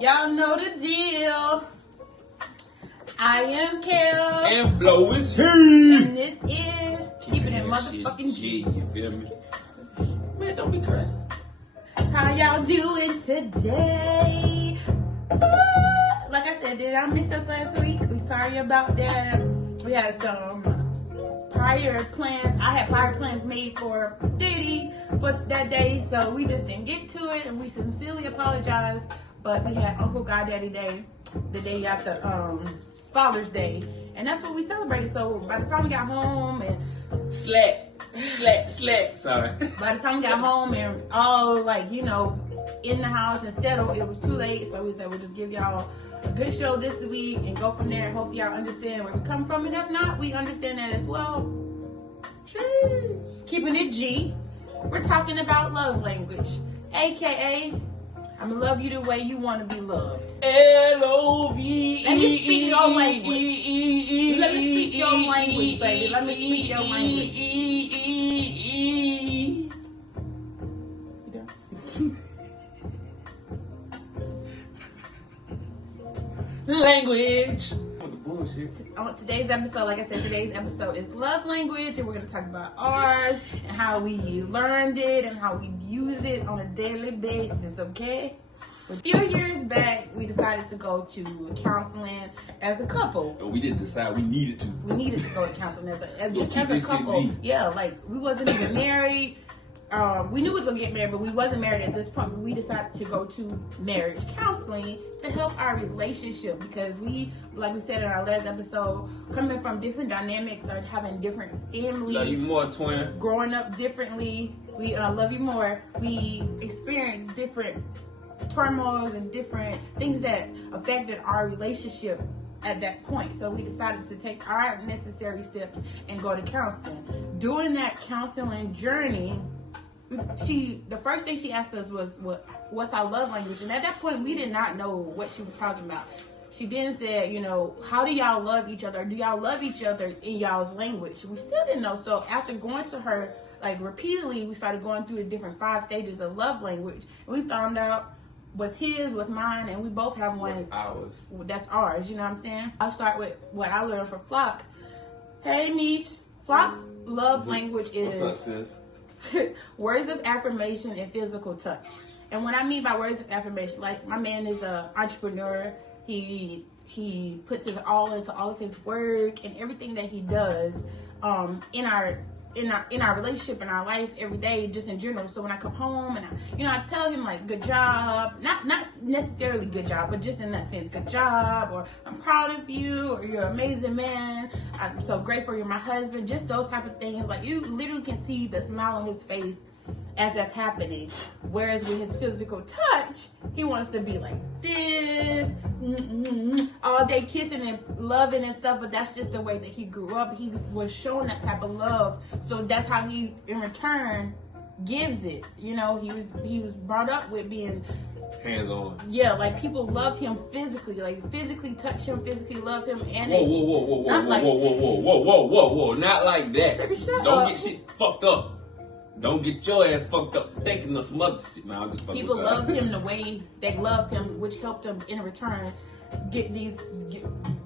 Y'all know the deal. I am Kelz. And Flo is here. And this is Keeping It Motherfucking G. You feel me? Man, don't be cursing. How y'all doing today? Like I said, did I miss us last week? We sorry about that. We had some prior plans. I had prior plans made for Diddy for that day, so we just didn't get to it, and we sincerely apologize. But we had Uncle Goddaddy Day, the day after Father's Day, and that's what we celebrated. So by the time we got home and Slack. Sorry. by the time we got home and all in the house and settled, it was too late. So we said we'll just give y'all a good show this week and go from there. Hope y'all understand where we come from, and if not, we understand that as well. Keeping it G. We're talking about love language, aka I'm gonna love you the way you want to be loved. L-O-V-E. Let me speak your language. Let me speak your language, baby. Let me speak your language. Language. Bullshit. On today's episode, like I said, today's episode is love language, and we're going to talk about ours and how we learned it and how we use it on a daily basis, okay? A few years back, we decided to go to counseling as a couple. And we didn't decide we needed to. We needed to go to counseling as a couple. Yeah, like we wasn't even married. We knew we was gonna get married, but we wasn't married at this point. But we decided to go to marriage counseling to help our relationship, because we, like we said in our last episode, coming from different dynamics or having different families. Love you more, twin. Growing up differently. We love you more. We experienced different turmoils and different things that affected our relationship at that point. So we decided to take our necessary steps and go to counseling. During that counseling journey, the first thing she asked us was what's our love language, and at that point we did not know what she was talking about. She then said, how do y'all love each other? Do y'all love each other in y'all's language? We still didn't know. So after going to her repeatedly, we started going through the different 5 stages of love language, and we found out what's his, what's mine, and we both have one. What's ours? That's ours. You know what I'm saying? I'll start with what I learned from Flock. Hey, Niche. Flock's love language is what's up, sis? words of affirmation and physical touch. And what I mean by words of affirmation, like my man is an entrepreneur. He puts his all into all of his work and everything that he does in our relationship, in our life every day, just in general. So when I come home and I tell him good job, not necessarily good job, but just in that sense, good job, or I'm proud of you, or you're an amazing man, I'm so grateful you're my husband, just those type of things. Like, you literally can see the smile on his face as that's happening. Whereas with his physical touch, he wants to be like this, all day kissing and loving and stuff, but that's just the way that he grew up. He was shown that type of love, so that's how he in return gives it. He was brought up with being hands on. Yeah, like people love him physically, physically touch him, physically love him, and whoa, not like that. Baby, Don't get shit fucked up. Don't get your ass fucked up for thinking of some other shit. Man, I'm just fucking. People love him the way they loved him, which helped him in return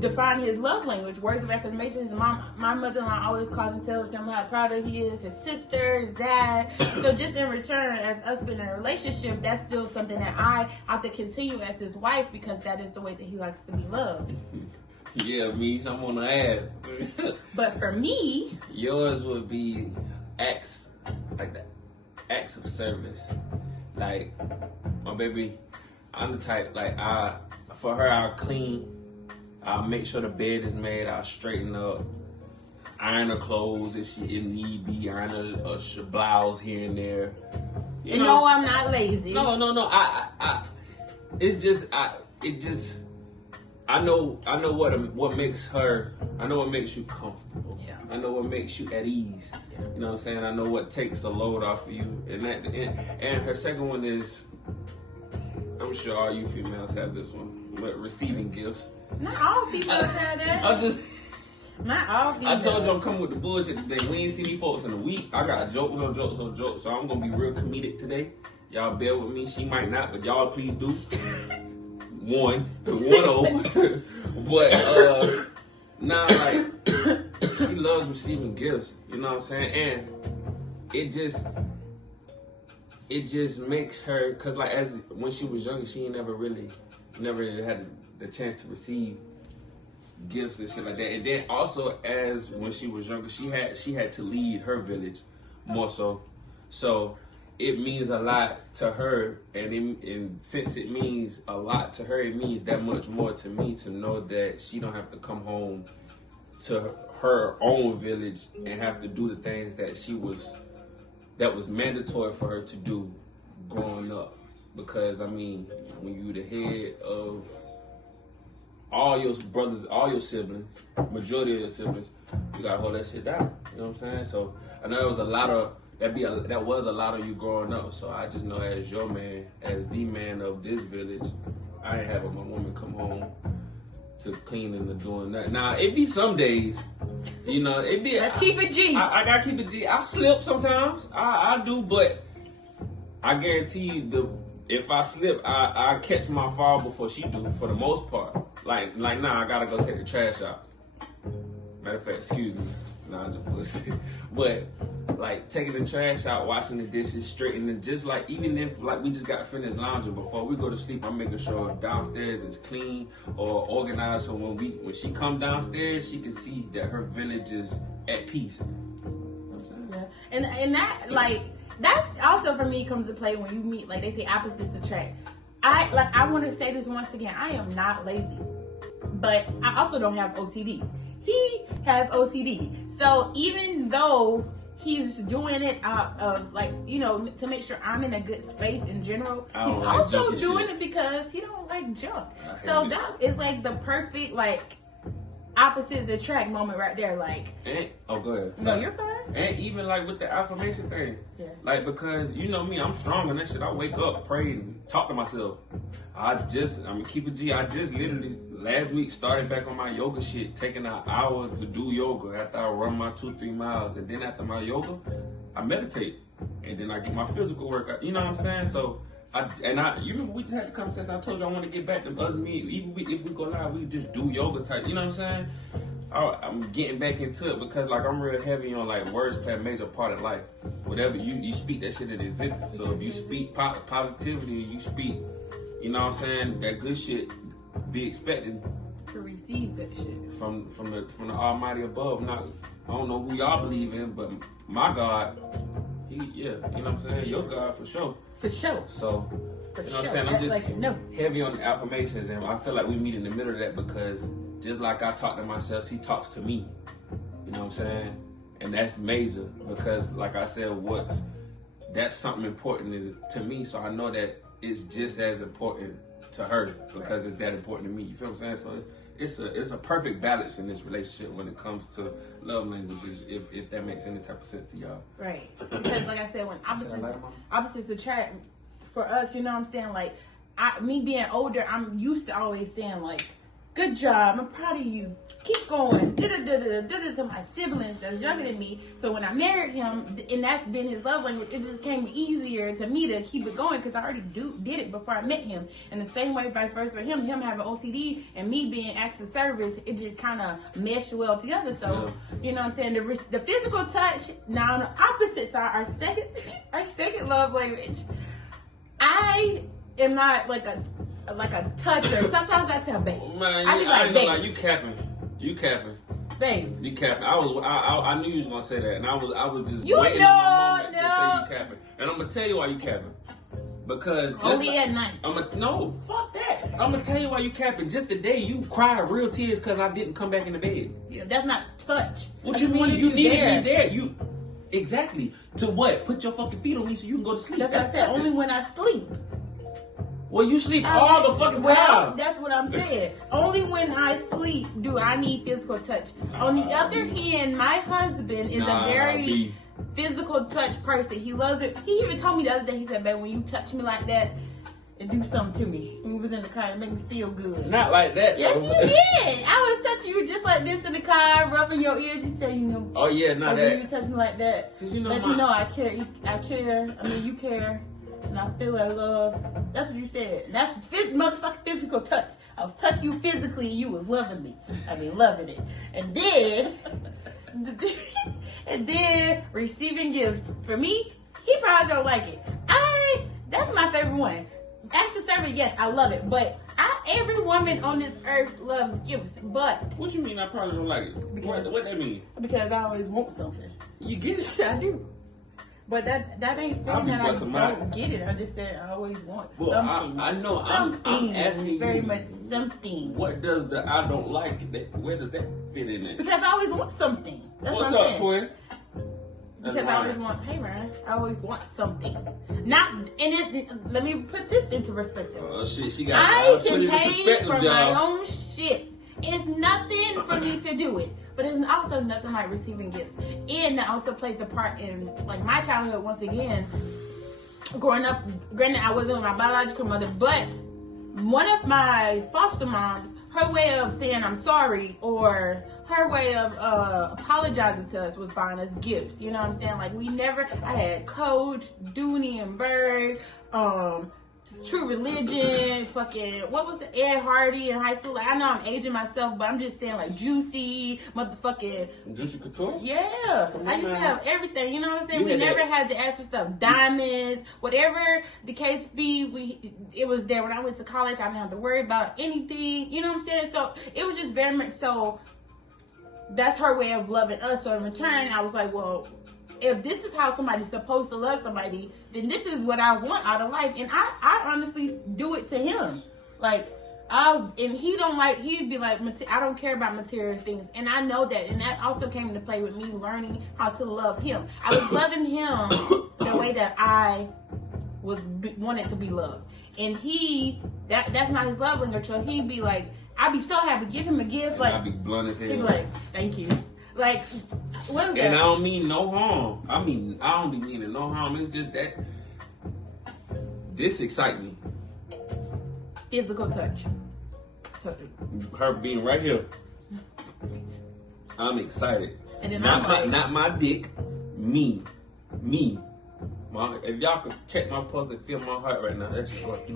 define his love language. Words of affirmations. My mother-in-law always calls and tells him how proud of he is, his sister, his dad. So just in return, as us being in a relationship, that's still something that I have to continue as his wife, because that is the way that he likes to be loved. Yeah, me, I'm on the ass. But for me, yours would be acts of service. Like, my baby, I'm the type, for her, I'll clean, I'll make sure the bed is made, I'll straighten up, iron her clothes if need be, iron her blouse here and there. No, I'm not lazy. No. I know what makes her. I know what makes you comfortable. Yeah. I know what makes you at ease. Yeah. You know what I'm saying? I know what takes the load off of you. And her second one is, I'm sure all you females have this one, but receiving gifts. Not all females have that. Not all females. I told you I'm coming with the bullshit today. We ain't see these folks in a week. I got jokes on jokes on jokes, so I'm gonna be real comedic today. Y'all bear with me. She might not, but y'all please do. one over. But nah, like she loves receiving gifts. You know what I'm saying? And it just makes her, cause like as when she was younger, she never really had the chance to receive gifts and shit like that. And then also as when she was younger, she had to lead her village more so. So it means a lot to her, and since it means a lot to her, it means that much more to me to know that she don't have to come home to her own village and have to do the things that was mandatory for her to do growing up. Because I mean, when you the head of all your brothers, all your siblings, majority of your siblings, you gotta hold that shit down. You know what I'm saying? So I know that was a lot of you growing up. So I just know as your man, as the man of this village, I ain't having my woman come home to cleaning and doing that. Now it be some days, you know, it be. Let's keep it G. I gotta keep it G. I slip sometimes. I do, but I guarantee you if I slip, I catch my fall before she do for the most part. Like nah, I gotta go take the trash out. Matter of fact, excuse me. Nah, I'm just pussy. But like taking the trash out, washing the dishes, straightening, just like even if like we just got finished lounging before we go to sleep, I'm making sure downstairs is clean or organized, so when she come downstairs, she can see that her village is at peace. Yeah. And that like that's also for me comes to play when you meet, like they say, opposites attract. I want to say this once again. I am not lazy, but I also don't have OCD. He has OCD. So even though he's doing it out of like, you know, to make sure I'm in a good space in general, he's also doing it because he don't like junk. So that is like the perfect like opposites attract moment right there. Like, and go ahead. No, you're fine. And even like with the affirmation thing, like because you know me, I'm strong in that shit. I wake up, pray, and talk to myself. Keep it G. I just literally last week started back on my yoga shit, taking an hour to do yoga after I run my 2-3 miles, and then after my yoga, I meditate, and then I get my physical workout. You know what I'm saying? So. You remember we just had the conversation. I told you I want to get back to us, me. Even if we go live, we just do yoga type. You know what I'm saying? I'm getting back into it because like I'm real heavy on like words play a major part of life. Whatever you speak that shit into existence. So if you speak positivity, and you speak, you know what I'm saying, that good shit, be expected to receive good shit from the Almighty above. Not I don't know who y'all believe in, but my God, you know what I'm saying, your God for sure. For sure. So, you know what I'm saying? I'm just heavy on the affirmations, and I feel like we meet in the middle of that because just like I talk to myself, he talks to me. You know what I'm saying? And that's major because, like I said, that's something important to me, so I know that it's just as important to her because it's that important to me. You feel what I'm saying? So it's a perfect balance in this relationship when it comes to love languages, if that makes any type of sense to y'all. Right. Because like I said, when opposites attract for us, you know what I'm saying? Like me being older, I'm used to always saying like, good job, I'm proud of you, keep going, to my siblings that's younger than me. So when I married him, and that's been his love language, it just came easier to me to keep it going because I already did it before I met him. And the same way, vice versa for him having OCD and me being acts of service, it just kind of meshed well together. So, you know what I'm saying? The physical touch, now on the opposite side, our second love language, I am not like a toucher. Sometimes I tell babe. Man, I be like, babe. You capping. Babe. You capping. I knew you was gonna say that, and I was just waiting on my moment to say you capping. And I'm gonna tell you why you capping. Because only at night. No, fuck that. I'm gonna tell you why you capping. Just the day you cried real tears because I didn't come back in the bed. Yeah, that's not touch. What you mean? You need to be there. Exactly. To what? Put your fucking feet on me so you can go to sleep. That's what I said. Only when I sleep. Well, you sleep all the fucking time. Well, that's what I'm saying. Only when I sleep do I need physical touch. On the other hand, my husband is a very physical touch person. He loves it. He even told me the other day, he said, babe, when you touch me like that, it do something to me. When we was in the car, it make me feel good. Not like that. Yes, you did. I was touching you just like this in the car, rubbing your ears. You said, you know. Oh, yeah, not that. When you touch me like that. Cause you know let you know I care. I mean, you care. And I feel that love. That's what you said. That's motherfucking physical touch. I was touching you physically and you was loving me. I mean, loving it. And then receiving gifts. For me, he probably don't like it. That's my favorite one. Acts of service, yes, I love it. But every woman on this earth loves gifts. But what you mean I probably don't like it? What that mean? Because I always want something. You get it? I do. But that ain't saying that I don't get it. I just said I always want something. I know. Something. I'm asking very you. much something. What does the I don't like it? Where does that fit in it? Because I always want something. That's What's what I'm up, saying. twin? Because I always want, hey man, I always want something. Let me put this into perspective. Oh shit, she got. I can pay for my own shit. It's nothing for me to do it, but it's also nothing like receiving gifts. And that also plays a part in like my childhood. Once again, growing up, granted I wasn't with my biological mother, but one of my foster moms, her way of saying I'm sorry or her way of apologizing to us was buying us gifts. You know what I'm saying? Like I had Coach, Dooney and Berg, True Religion, fucking, what was the Ed Hardy in high school? Like, I know I'm aging myself, but I'm just saying like Juicy, motherfucking. Juicy Couture? Yeah. I used to have everything, you know what I'm saying? We never had to ask for stuff. Diamonds, whatever the case be, it was there. When I went to college, I didn't have to worry about anything, you know what I'm saying? So it was just very much so, that's her way of loving us. So in return, I was like, well, if this is how somebody's supposed to love somebody, then this is what I want out of life. And I honestly do it to him. Like, he'd be like, I don't care about material things. And I know that. And that also came into play with me learning how to love him. I was loving him the way that I wanted to be loved. And that's not his love language. So he'd be like, I'd be so happy to give him a gift. Like, I'd be blunt as hell. He'd be like, thank you. Like, what is that? And I don't mean no harm. I don't be meaning no harm. It's just that this excites me. Physical touch. Her being right here. I'm excited. And then not my dick. Me. If y'all could check my pulse and feel my heart right now, that's like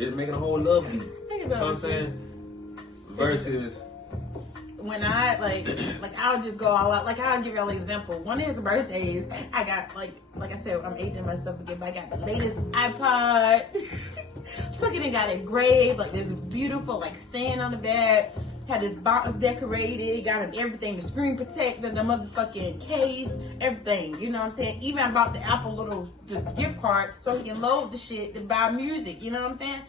it's making a whole love beat. You know what I'm saying? Versus when I like I'll just go all out. Like, I'll give y'all an example. One of his birthdays, I got like I said, I'm aging myself again, but I got the latest iPod. Took it and got it engraved, like this beautiful like saying on the back. Had this box decorated, got him everything, the screen protector, the motherfucking case, everything. You know what I'm saying? Even I bought the Apple the gift cards so he can load the shit to buy music. You know what I'm saying?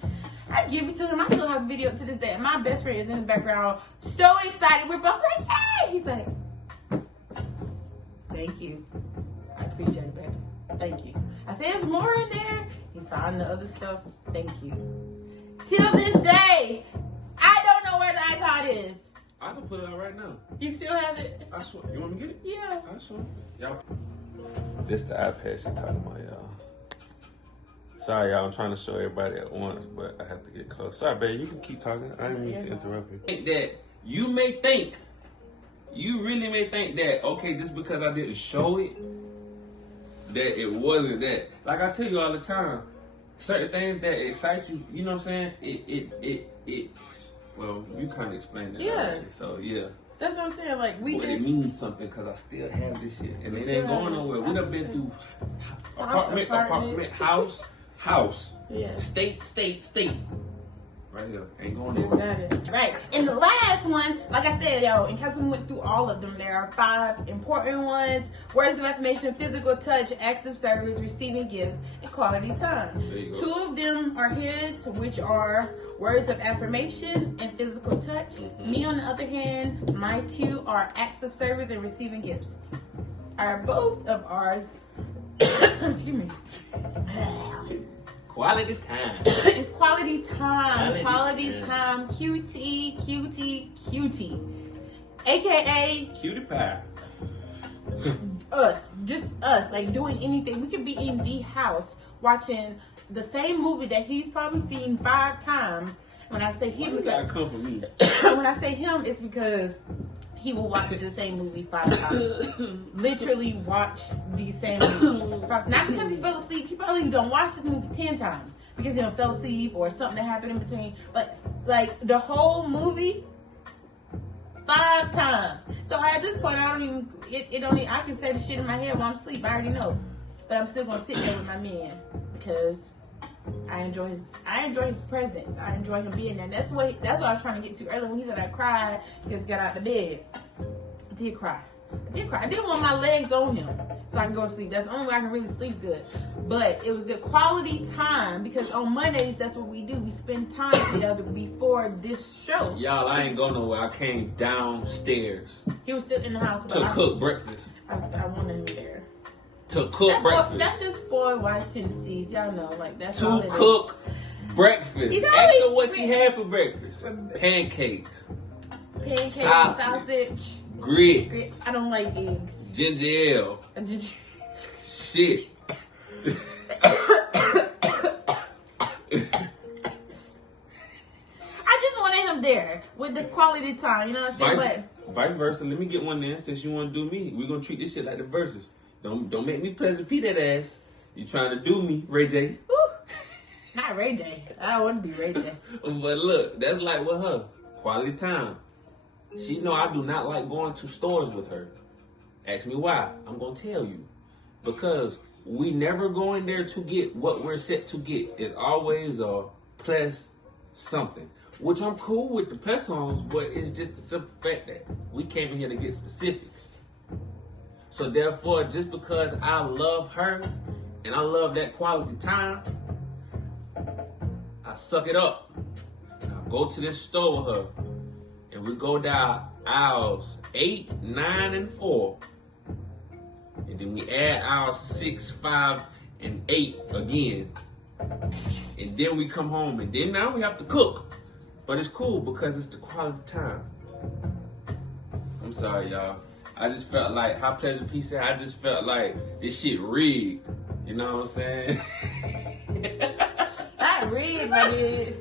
I give it to him. I still have a video up to this day. My best friend is in the background, so excited. We're both like, hey! He's like, thank you. I appreciate it, baby. Thank you. I said, there's more in there. He found the other stuff. Thank you. Till this day, I don't know where the iPod is. I can put it out right now. You still have it? I swear. You want me to get it? Yeah. I swear. Y'all. This the iPad she talking about, y'all. Sorry, y'all. I'm trying to show everybody at once, but I have to get close. Sorry, babe. You can keep talking. I didn't mean to interrupt you. That you really may think that, okay, just because I didn't show it, that it wasn't that. Like I tell you all the time, certain things that excite you, you know what I'm saying? Well, you kind of explained it. Yeah. Already, so, yeah. That's what I'm saying. Like, it means something because I still have this shit. And it ain't going nowhere. We done been through apartment, house, yeah. State. Right here. Ain't going nowhere. Right. And the last one, like I said, yo, in case we went through all of them, there are 5 important ones. Words of affirmation, physical touch, acts of service, receiving gifts, and quality time. 2 of them are his, which are words of affirmation and physical touch. Mm-hmm. Me, on the other hand, my 2 are acts of service and receiving gifts. Are both of ours, excuse me. Quality time. It's quality time. Quality time. QT. AKA cutie pie. Us. Just us. Like, doing anything. We could be in the house watching the same movie that he's probably seen 5 times. When I say him, because come for me. When I say him, it's because he will watch the same movie 5 times. Literally watch the same movie. Not because he fell asleep. He probably don't watch this movie 10 times because he fell asleep or something that happened in between. But like the whole movie, 5 times. So at this point, I don't even. I can say the shit in my head while I'm asleep. I already know, but I'm still gonna sit there with my man because I enjoy his presence. I enjoy him being there. That's what I was trying to get to earlier when he said I cried because he got out of bed. I did cry. I didn't want my legs on him so I can go to sleep. That's the only way I can really sleep good. But it was the quality time because on Mondays that's what we do. We spend time together before this show. Y'all, I ain't going nowhere. I came downstairs. He was sitting in the house to cook breakfast. I wanted him there. To cook breakfast. That's just spoiled white tendencies. Y'all know, like that's to all it cook is. Breakfast. Ask her what she had for breakfast. Pancakes. Sausage. Grits. I don't like eggs. Ginger ale. Shit. I just wanted him there with the quality time. You know what I'm saying? Vice versa. Let me get one there since you want to do me. We're gonna treat this shit like the verses. Don't make me Pleasant P that ass. You trying to do me, Ray J? Woo. Not Ray J. I don't want to be Ray J. But look, that's like with her. Quality time. She know I do not like going to stores with her. Ask me why. I'm going to tell you. Because we never go in there to get what we're set to get. It's always a plus something. Which I'm cool with the plus ons, but it's just the simple fact that we came in here to get specifics. So therefore, just because I love her and I love that quality time, I suck it up. And I go to this store with her and we go down aisles 8, 9, and 4. And then we add aisles 6, 5, and 8 again. And then we come home and then now we have to cook. But it's cool because it's the quality time. I'm sorry, y'all. I just felt like, how Pleasant P said, I just felt like this shit rigged. You know what I'm saying? Not rigged, my dude.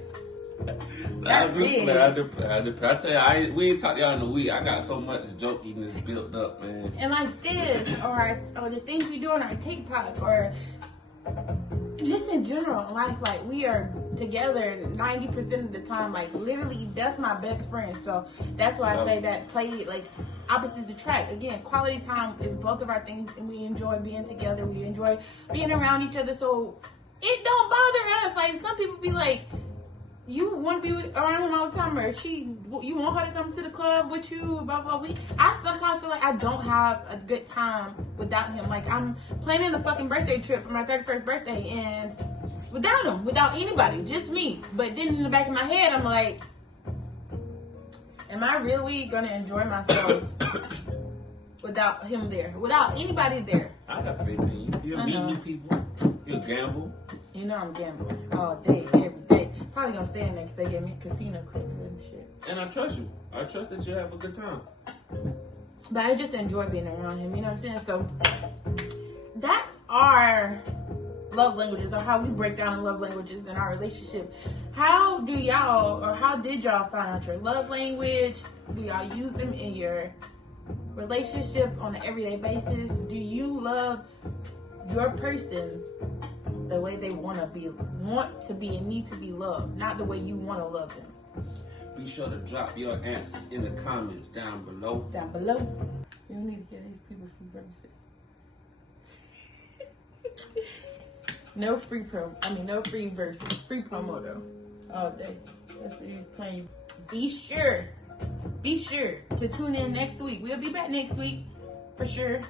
I tell you, we ain't talked to y'all in a week. I got so much jokiness built up, man. And like this, or the things we do on our TikTok, or just in general in life, like we are together 90% of the time. Like literally, that's my best friend. So that's why I say that play like opposites attract. Again, quality time is both of our things, and we enjoy being together. We enjoy being around each other. So it don't bother us. Like some people be like, you want to be around him all the time, or you want her to come to the club with you, blah, blah, blah. I sometimes feel like I don't have a good time without him. Like, I'm planning a fucking birthday trip for my 31st birthday, and without him, without anybody, just me. But then in the back of my head, I'm like, am I really going to enjoy myself without him there, without anybody there? I have faith in you. You'll meet new people. You'll gamble. You know I'm gambling all day, every day. Probably gonna stay in next day, get me a casino credit and shit. And I trust you. I trust that you have a good time. But I just enjoy being around him, you know what I'm saying? So that's our love languages, or how we break down love languages in our relationship. How do y'all, or how did y'all find out your love language? Do y'all use them in your relationship on an everyday basis? Do you love your person the way they want to be and need to be loved, not the way you want to love them? Be sure to drop your answers in the comments down below. Down below. You don't need to hear these people free verses. No free verses. Free promo though. All day. That's what he's playing. Be sure to tune in next week. We'll be back next week for sure.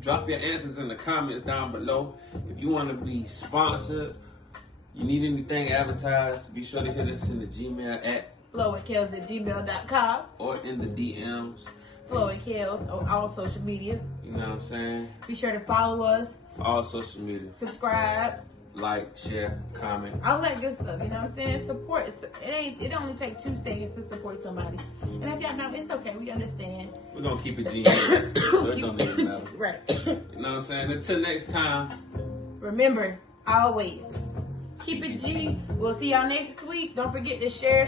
Drop your answers in the comments down below. If you want to be sponsored, you need anything advertised, be sure to hit us in the Gmail at floandkelz@gmail.com or in the DMs. Flo and Kelz on all social media. You know what I'm saying? Be sure to follow us. All social media. Subscribe. Like, share, comment. All that good stuff, you know what I'm saying? Support. It only takes 2 seconds to support somebody. And if y'all know, it's okay. We understand. We're going to keep it G. So it don't even matter. Right. You know what I'm saying? Until next time. Remember, always, keep it G. We'll see y'all next week. Don't forget to share.